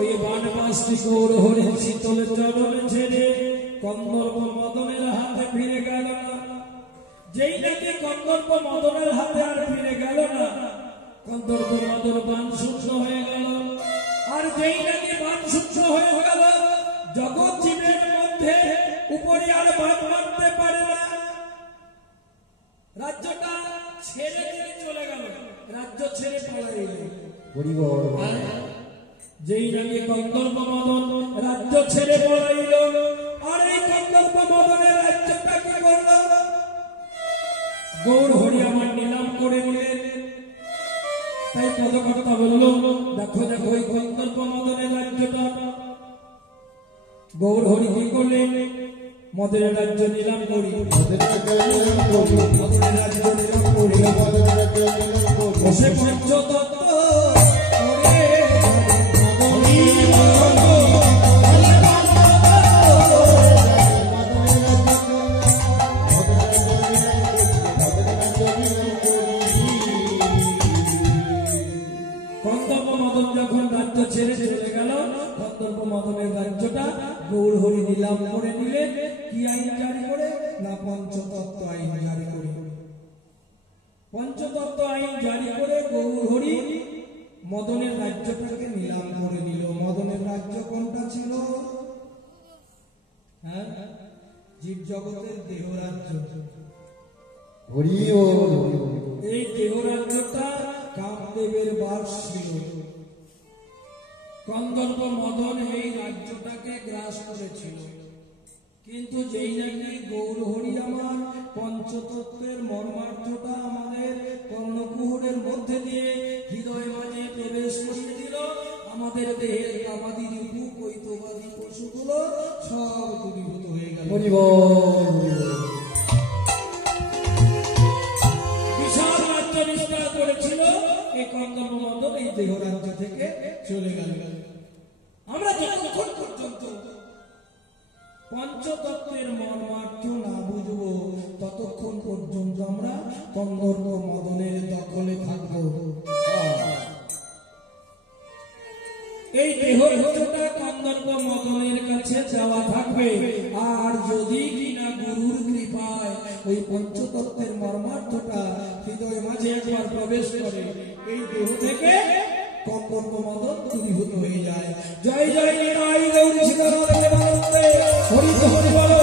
ওই বানবাসী গৌর হরি শীতল চরণে ছেড়ে কন্দর্প মদনের হাতে ফিরে গেল না। যেই নাকি কন্দর্প মদনের হাতে আর ফিরে গেল না, কন্দর্প মদন বান শূন্য হয়ে গেল। আর যেই নাকি বান শূন্য হয়ে গেল, জগৎ জীবের মধ্যে উপরে আর বান মারতে পারে না। রাজ্যটা ছেড়ে দিয়ে চলে গেল, রাজ্য ছেড়ে পালাই গেল। যেই নাকি কন্দর্প মদন রাজ্য ছেড়ে পলাইল, আর এই কন্দর্প মদনের রাজ্যটা কি করল? গৌর হরি আমার নিলাম করে নিলেন। তাই পদকর্তা বলল, দেখো দেখো ওই কন্দর্প মদনের রাজ্যটা। গৌর হরি কি করলেন? মদের রাজ্য নিলাম করি, মদের রাজ্য নিলাম করি, বসে পঞ্চতত্ত্ব গৌর হরি নিলাম করে নিলে। কি আইন জারি করে? না পঞ্চতত্ত্ব আইন জারি করে। পঞ্চতত্ত্ব আইন জারি করে গৌর হরি মদনের রাজ্যটাকে নিলাম করে নিল। মদনের রাজ্য কোনটা ছিল? হ্যাঁ, জীব জগতের দেহ রাজ্য। এই দেহ রাজ্যটা কামদেবের বাস ছিল। কন্দর্প মদন এই রাজ্যটাকে গ্রাস করেছিল। কিন্তু যেই নাকি গৌর হরি আমার পঞ্চতত্ত্বের মর্মার্থটা আমাদের কর্ণকুহরের মধ্যে দিয়ে হৃদয় মাঝে প্রবেশ করিয়ে দিল, আমাদের দেহের কামাদি রিপু কৈতবাদী পশুগুলো সব দূরীভূত হয়ে গেল। বিশাল রাজ্য বিস্তার করেছিল এই কন্দর্প মদন, এই দেহ রাজ্য থেকে চলে গেল। আমরা যতক্ষণ পর্যন্ত পঞ্চতত্ত্বের মর্মার্থ না বুঝবো, ততক্ষণ পর্যন্ত আমরা কন্দর্প মদনের দখলে থাকবো। এই দেহ রাজ্যটা কন্দর্প মদনের কাছে যাওয়া থাকবে। আর যদি কিনা গুরুর কৃপায় ওই পঞ্চতত্ত্বের মর্মার্থটা হৃদয় মাঝে একবার প্রবেশ করে, এই দেহ থেকে কন্দর্প মদন দূরীভূত হয়ে যায়। জয় জয় নিতাই গৌর সীতারামে হরি হরি বলো।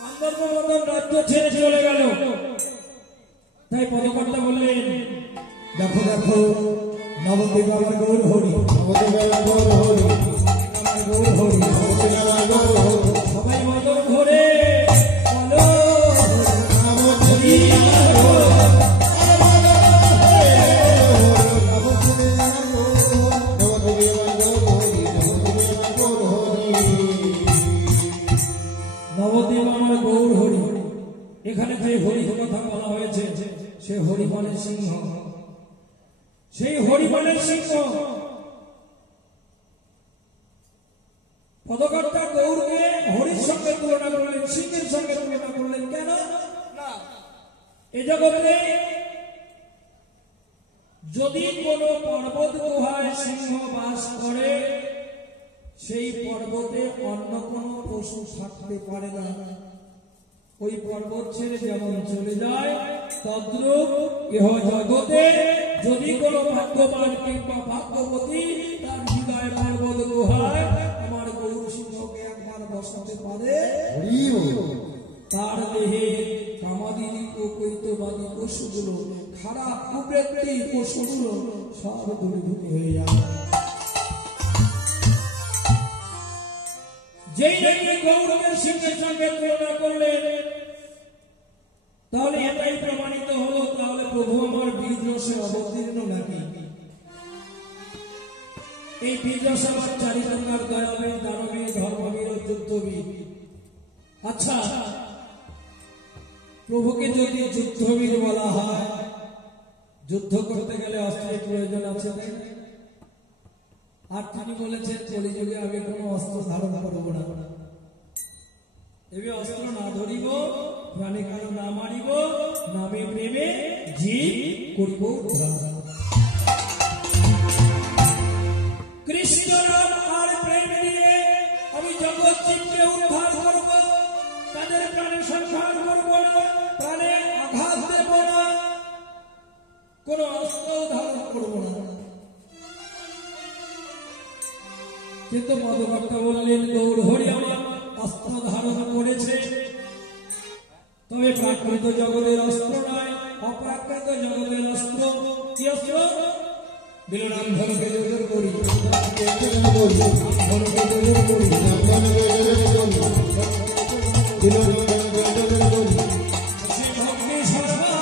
কন্দর্প মদন রাজ্য ছেড়ে চলে গেল। তাই পদকর্তা বললেন, দেখো দেখো নবদ্বীপ আমার গৌর হরি, নবদ্বীপ আমার গৌর হরি, আমার গৌর হরি, নবদ্বীপ আমার গৌর হরি। সবাই মদন ধরে বলো নবদ্বীপ আমার গৌর হরি, নবদ্বীপ আমার গৌর হরি, নবদ্বীপ আমার গৌর হরি। এখানে যে হরি কথা বলা হয়েছে, সে হরিমানের সিংহ, সেই হরিমানের সিংহ। পদকর্তা গৌরকে হরির সঙ্গে তুলনা করলেন, সিংহের সঙ্গে তুলনা করলেন। কেন না, এ জগতে যদি কোন পর্বত গুহায় সিংহ বাস করে, সেই পর্বতে অন্য কোন পশু থাকতে পারে না। ওই পর্বত ছেড়ে যেমন চলে যায়, তদ্রূপ ইহ জগতে যদি কোন ভাগ্যবান কিংবা ভাগ্যবতী তার হৃদয় পর্বত গুহায় আমার গৌর সিংহকে একবার বসাতে পারে, তার দেহে কামাদি কৈতবাদী পশুগুলো, খারাপ কুবৃত্তি পশুগুলো সব দূরীভূত হয়ে যায়। যেই নাকি গৌরবের সিংহের সঙ্গে তুলনা করলেন, তাহলে এটাই প্রমাণিত হলো, তাহলে প্রভু আমার বীররসে অবতীর্ণ নাকি? এই বীররস আমার চারিগঙ্গার দয়াবীর, দানবীর, ধর্মবীর ও যুদ্ধবীর। আচ্ছা, প্রভুকে যদি যুদ্ধবীর বলা হয়, যুদ্ধ করতে গেলে অস্ত্রের প্রয়োজন আছে তাই? আর তিনি বলেছেন কলিযুগে আমি কোনো অস্ত্র ধারণ করব না। এবে অস্ত্র না ধরিব, প্রাণে কারো না মারিব, নামে প্রেমে জীব করিব উদ্ধার। কৃষ্ণ নাম আর প্রেম দিয়ে আমি জগৎ জীবকে উদ্ধার করব। তাদের প্রাণে সংহার করব না, প্রাণে আঘাত দেব না, কোন অস্ত্র ধারণ করব না। কিন্তু মধুভক্ত বললেন, গৌর হরি আমার অস্ত্র ধারণ করেছে, তবে প্রাকৃত জগতের অস্ত্র নয়, অপ্রাকৃত জগতের অস্ত্র। কি অস্ত্র? দিল রাম ধনুকে জোর করি, ধনুকে জোর করি, দিল ভক্তি সর্বা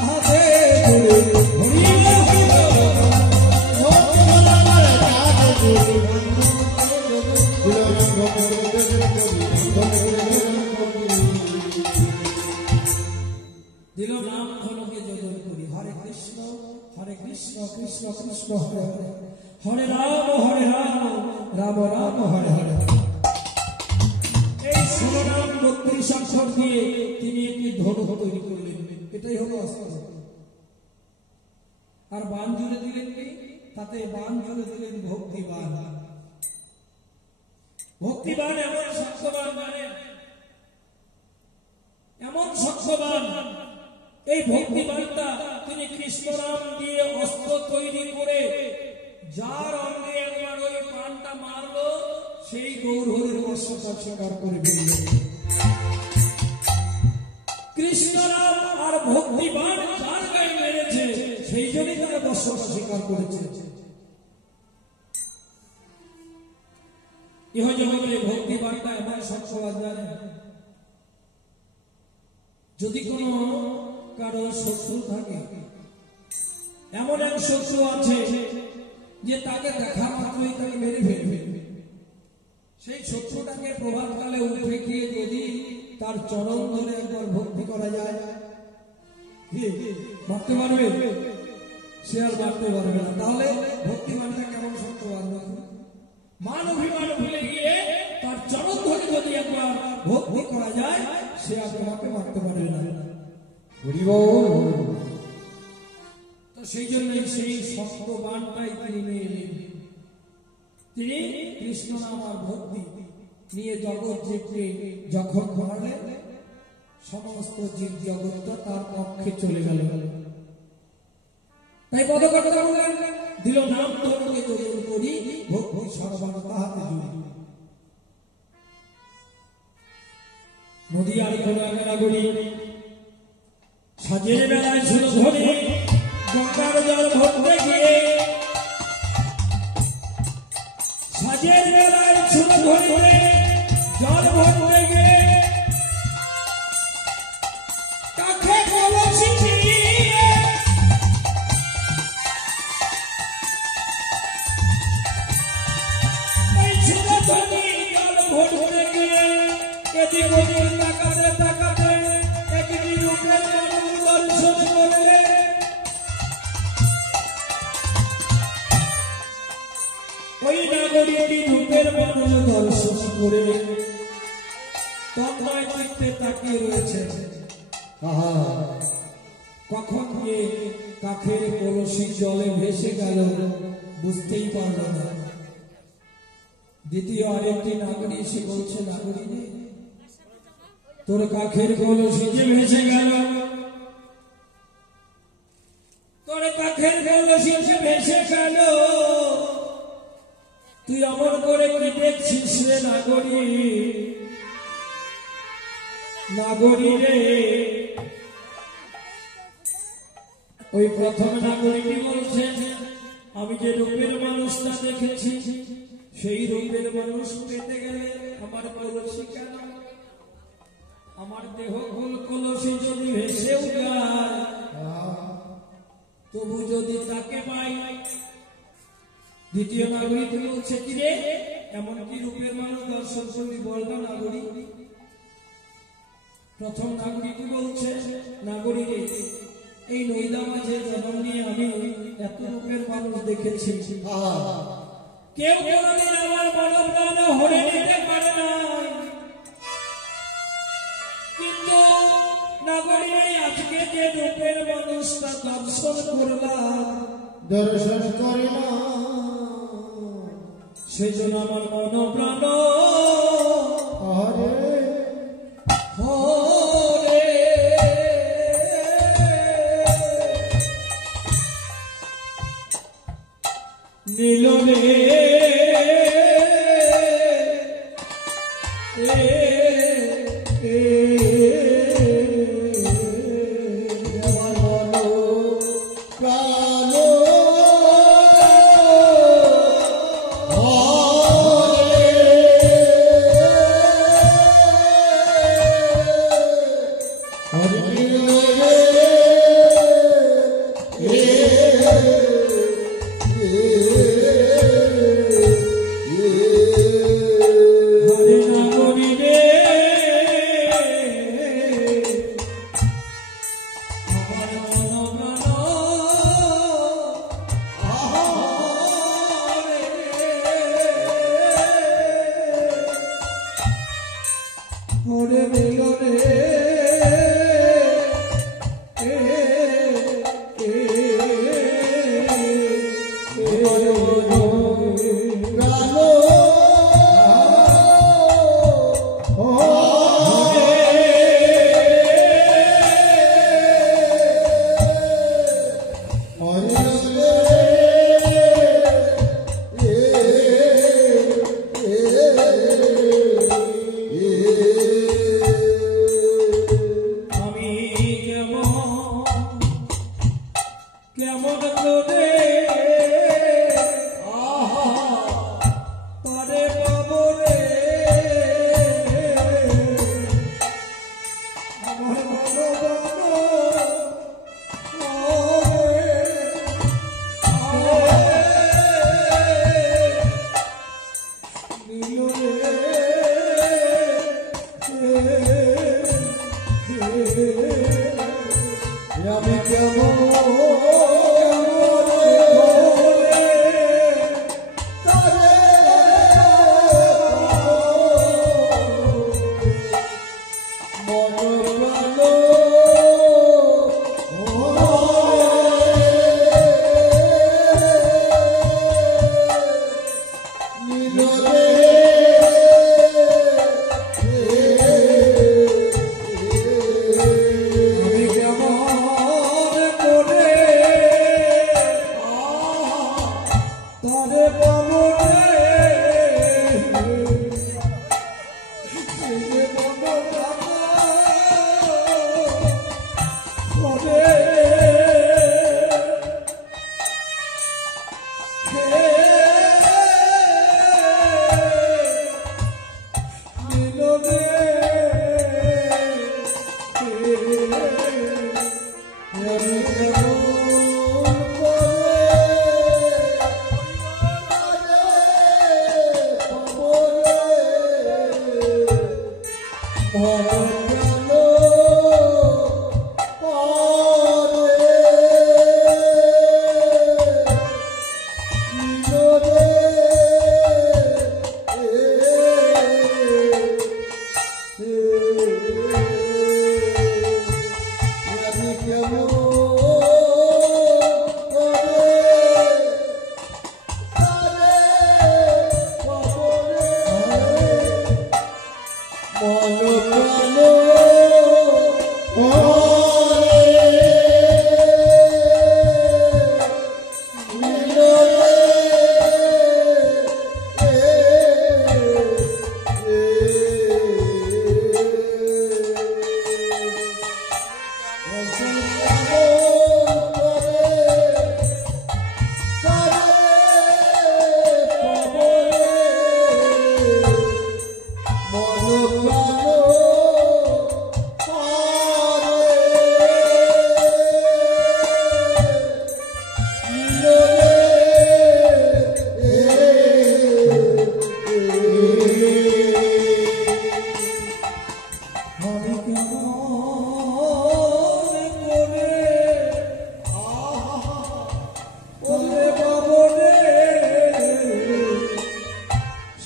তাহাতে দিল নাম ধনুকে যোজন করি। হরে কৃষ্ণ কৃষ্ণ কৃষ্ণ হরে হরে, হরে রাম রাম রাম হরে হরে। এই 16 নাম 32 অক্ষর দিয়ে তিনি একটি ধনুক তৈরি করলেন। এটাই হলো অস্ত্র। আর বান জুড়ে দিলেন কি? তাতে বান জুড়ে দিলেন ভক্তিবান। ভক্তিবান এমন শক্তবান, জানেন, এমন শক্তবান। এই ভক্তিবানটা তিনি কৃষ্ণ নাম দিয়ে অস্ত্র তৈরি করে যার অঙ্গে একবার ওই বানটা মারলো, সেই গৌর হরির বর্ষটা স্বীকার করে ফেলল। কৃষ্ণ নাম আর ভক্তিবান যার গায়ে মেরেছে, সেই জন্যই তারা বর্ষটা স্বীকার করেছে। ইহজগতে ভক্তিবানটা এমন শক্তবান, জানেন, যদি কোন কারো শত্রু থাকে, এমন এক শত্রু আছে যে তাকে দেখা মাত্রই তাকে মেরে ফেলবে, সেই শত্রুটাকে প্রভাতকালে উঠে গিয়ে যদি তার চরণ ধরে একবার ভক্তি করা যায়, মারতে পারবে? সে আর মারতে পারবে না। তাহলে ভক্তিমানটা কেমন শক্তবান? মান অভিমান ভুলে গিয়ে তার চরণ ধরে যদি একবার ভক্তি করা যায়, সে আর তোমাকে মারতে পারবে না। তো সেই জন্য সেই শক্ত বানটাই তিনি নিয়ে এলেন। তিনি কৃষ্ণ নাম আর ভক্তি নিয়ে জগৎ জীবকে যখন মারলেন, সমস্ত জীব জগৎটা তার পক্ষে চলে গেল। তাই পদকর্তা বললেন, দিল নাম ধনুকে যোজন করি, ভক্তি সর্বান তাহাতে জুড়ি। নদী আর ঘোড়াগড়ি সাজের বেলায় ছিল ধরে, গঙ্গার জল ভরতে গিয়ে সাজের বেলায় ছিল ধরে, জল ভরতে গিয়ে কাছে কলসি নিয়ে এই ছিল ধরে, জল ভরতে গিয়ে এদিক ওদিক তাকাতে তাকাতে একটি রূপের মানুষ দর্শন করলে। ওই নাগরিকটি রূপের মানুষ দর্শন করে তন্ময় চিত্তে তাকিয়ে রয়েছে। কখন গিয়ে কাঠের কলসি জলে ভেসে গেল বুঝতেই পারল না। দ্বিতীয় আরেকটি নাগরী এসে বলছে, নাগরী তোর কাঠের কলসি যে ভেসে গেল, তোর কাঠের কলসি যে ভেসে গেল, তুই অমর করে কি দেখছিস রে নাগরী? নাগরী রে, ওই প্রথম নাগরীটি বলছে, আমি যে রূপের মানুষটা দেখেছি, সেই রূপের মানুষ পেতে গেলে আমার কলসি কেন? আমার দেহ ফুল কলসি যদি ভেসেও যায়, তবু যদি তাকে পাই। দ্বিতীয় নাগরিক বলছে, কি রে, এমন কি রূপের মানুষ দর্শন করবি বল না নাগরিক? প্রথম নাগরিক বলছে, নাগরিক এই নৈদা মাঝে জন্ম নিয়ে আমি এত রূপের মানুষ দেখেছি, কেউ কোনদিন আমার মনোপ্রাণ হরে নিতে পারে না। থেকে রূপের মানুষটা দর্শন করলাম, দর্শন করিলাম, সেজন্য আমার মন প্রাণ হরে হরে নীল রে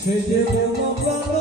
সে যে প্রাণ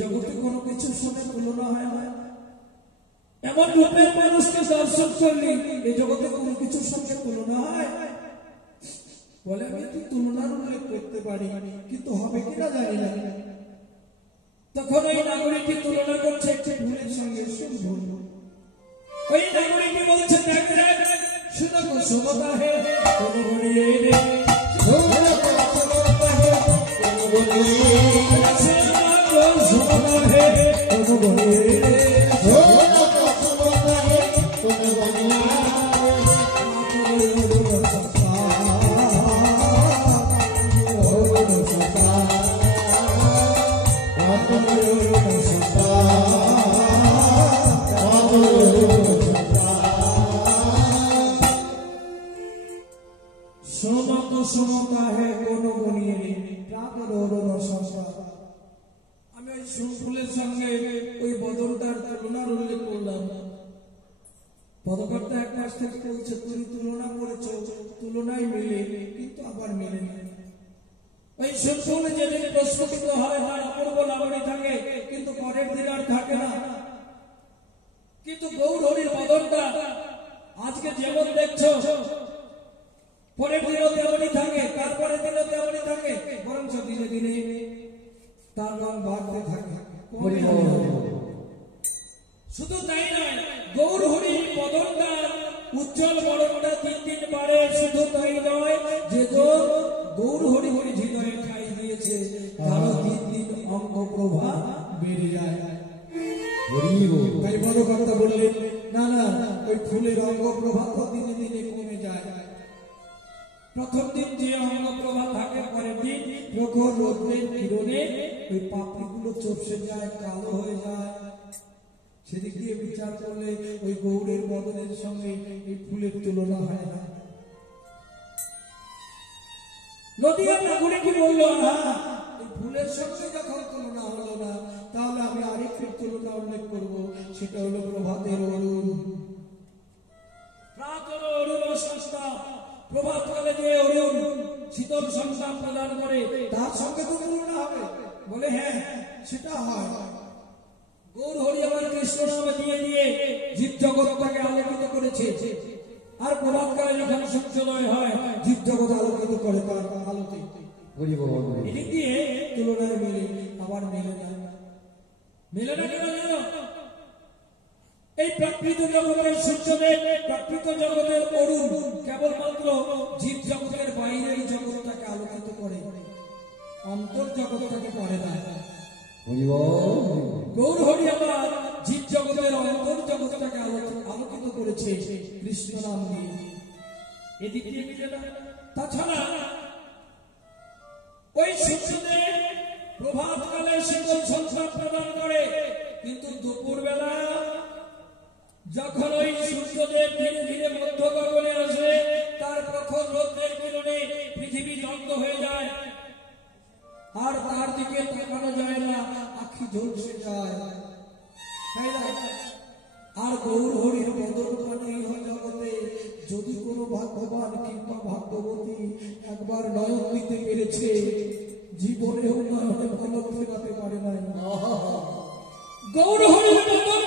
জগতে কোনো কিছুর সঙ্গে তুলনা হয় না। এমন রূপের মানুষকে দর্শন করলি এই জগতে কোনো কিছুর সঙ্গে তুলনা হয়? বলে আমি একটু তুলনার উল্লেখ করতে পারি, কিন্তু হবে কিনা জানি না। তখন ওই নাগরিকটি তুলনা করছে একটি ফুলের সঙ্গে। শুনবো ওই নাগরিকটি বলছে, দেখ দেখ শুনো গো সমতা হে কোনো বনে রে, শুনো গো সমতা হে কোনো বনে, শুনো গো সমতা হে কোনো বনে রে, শুনো গো সমতা হে কোনো বনে। সমতা হে কোনো বনিয়ে আমি ওই ফুলের সঙ্গে ওই বদলটার তুলনার উল্লেখ করলাম। পদকর্তা এক মাস থেকে বলছে তুমি তুলনা করেছ, তুলনায় মেলে কিন্তু আবার মেলে না। ওই ফুলে যেদিন প্রস্ফুটিত হয় তার অপূর্ব লাবণী থাকে, কিন্তু পরের দিন আর থাকে না। কিন্তু গৌর হরির বদলটা আজকে যেমন দেখছো পরের দিনও তেমনই থাকে, তারপরে দিনও তেমনই থাকে, বরঞ্চ দিনে দিনে তার রং বাড়তে থাকে। শুধু তাই নয়, গৌর হরির বদনটা উজ্জ্বল বরণটা দিন দিন বাড়ে। শুধু তাই নয়, যে গৌর হরি হরি হৃদয়ে ঠাই দিয়েছে তারও দিন দিন অঙ্গ প্রভা বেড়ে যায়। তাই বড় কথা বললেন, না না ওই ফুলের অঙ্গ প্রভা তো দিনে দিনে কমে যায়। প্রথম দিন যে অঙ্গ প্রভা থাকে, পরের দিন প্রখর রোদের কিরণে ওই পাপড়িগুলো চপসে যায়, কালো হয়ে যায়। সেদিক দিয়ে বিচার করলে ওই গৌরের বদনের সঙ্গে এই ফুলের তুলনা হয় না। নদীয়া নাগরিকই বলল, এই ফুলের সঙ্গে যখন তুলনা হলো না, তাহলে আমি আরেকটি তুলনা উল্লেখ করব, সেটা হলো প্রভাতের অরুণ। প্রাতর অরুণ সংস্থা, প্রভাতকালে যে অরুণ শীতল সংস্থা প্রদান করে তার সঙ্গে তো তুলনা হবে। বলে হ্যাঁ সেটা হয়। গৌর হরি আমার কৃষ্ণ নামে দিয়ে দিয়ে জীব জগৎটাকে আলোকিত করেছে, আর প্রভাতকালে যখন সূর্যোদয় হয় জীব জগৎ আলোকিত করে তার আলোতে। এদিক দিয়ে তুলনায় মেলে, আবার মেলে না। মেলে না কেন জানো? এই প্রাকৃত জগতের সূর্যদেব, প্রাকৃত জগতের অরুণ কেবলমাত্র জীব জগতের বাইরে এই জগৎটাকে আলোকিত করে, অন্তর জগৎটাকে করে না। গৌর হরি আবার জীব জগতের অন্তর জগৎটাকে আলোকিত করেছে কৃষ্ণ নাম দিয়ে। এদিক দিয়ে মিলে না। তাছাড়া ওই সূর্যদেব প্রভাতকালে শীতল সংস্থা প্রদান করে, কিন্তু দুপুর বেলা যখন ওই সূর্যদেব ধীরে ধীরে মধ্য গগনে আসে, তার প্রখর রৌদ্রের কিরণে পৃথিবী দগ্ধ হয়ে যায়, আর তার দিকে তাকানো যায় না, আখি ঝলসে যায়। আর গৌর হরির বদন মানে জগতে যদি কোনো ভাগ্যবান কিংবা ভাগ্যবতী একবার নয়ন দিতে পেরেছে, জীবনে উন্নয়নে ফলক ফেরাতে পারে নাই। গৌর হরির বদন